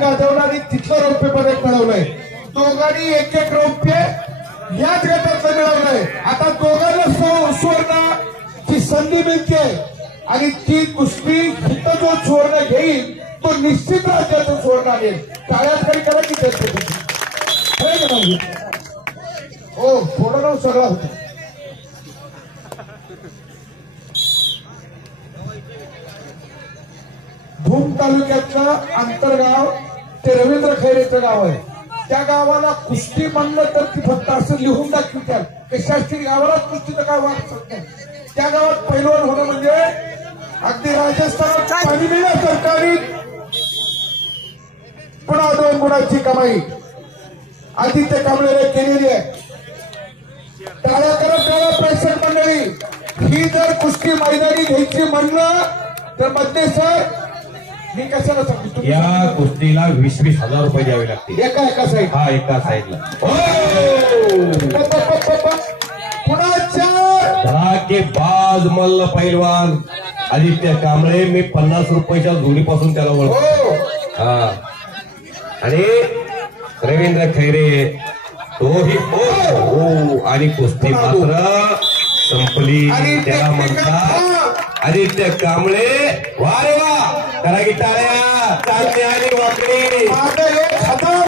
गाजवलं आणि तिथलं रौप्य पदक मिळवलंय. दोघांनी एक एक रौप्य याच गटातलं मिळवलंय. आता दोघांना सुवर्णाची संधी मिळते आणि ती कुस्ती इथं जो सुवर्ण घेईल तो निश्चित राज्यातून सुवर्ण आणेल. टाळ्याच काही करा की नाही. हो थोडं नाव सगळा होतं. भूम तालुक्यातलं आंतरगाव ते रवींद्र खैरेचं गाव आहे. त्या गावाला कुस्ती म्हणलं तर ती फक्त असं लिहून दाखवतात. कशाची गावालाच कुस्तीचं काय वाटत नाही. त्या गावात पैलवान होणं म्हणजे अगदी राजस्थानात पाणी मिळालं सरकारी पुन्हा 2 गुणाची कमाई आदित्य कांबळेने केलेली आहे. टाळ्या करत टाळ्या प्रेक्षक मंडळी. ही जर कुस्ती मैदानी घ्यायची म्हणलं तर मध्ये सर मी कशाला सांगतो या कुस्तीला 20-20 हजार रुपये द्यावे लागतील. एका साईड हा एका साईडला. कुणाच्या बाज मल्ल पैलवान आदित्य कांबळे. मी 50 रुपयाच्या जोडीपासून त्याला ओळखतो. हा आणि रवींद्र खैरे तोही आणि कुस्ती मात्र संपली. त्याला म्हणतात आदित्य कांबळे. वा रे वा करा की टाळ्या. चांदणी आणि वाकडी.